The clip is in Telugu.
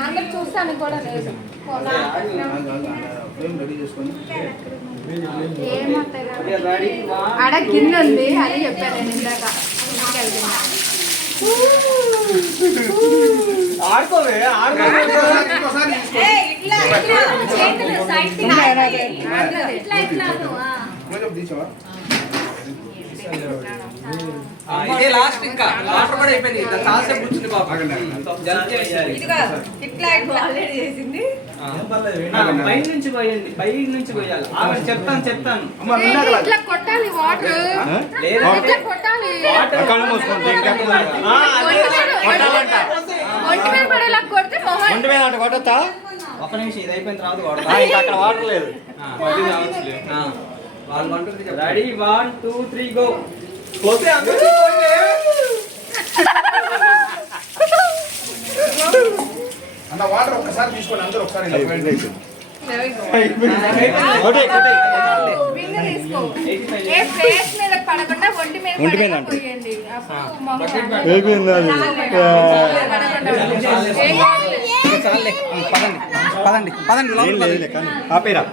అందరు చూస్తాను కూడా లేదు ఆడ గిన్నె ఉంది అని చెప్పాను నేను ఇందాక. ఇదే లాస్ట్, ఇంకా వాటర్ కూడా అయిపోయింది. చాలాసేపు కూర్చుంది బాబు. పై నుంచి పోయండి, పై నుంచి పోయాలి. చెప్తాను ఇట్లా కొట్టాలి వాటర్, ఇట్లా కొట్టాలి ఒంటి మీద పడేలా కొడితే ఒంటి మీద అంటే కొట్టా. ఒక నిమిషం, ఇది అయిపోయిన తర్వాత అక్కడ వాటర్ లేదు. వాళ్ళు అంటుంది. Ready 1 2 3 go. పోతే అందరూ అన్న వాటర్ ఒక్కసారి తీసుకోండి, అందరూ ఒకసారి పడకుండా ఒంటి మీద పోయండి. పదండి పదండి పదండి. ఆపేరా.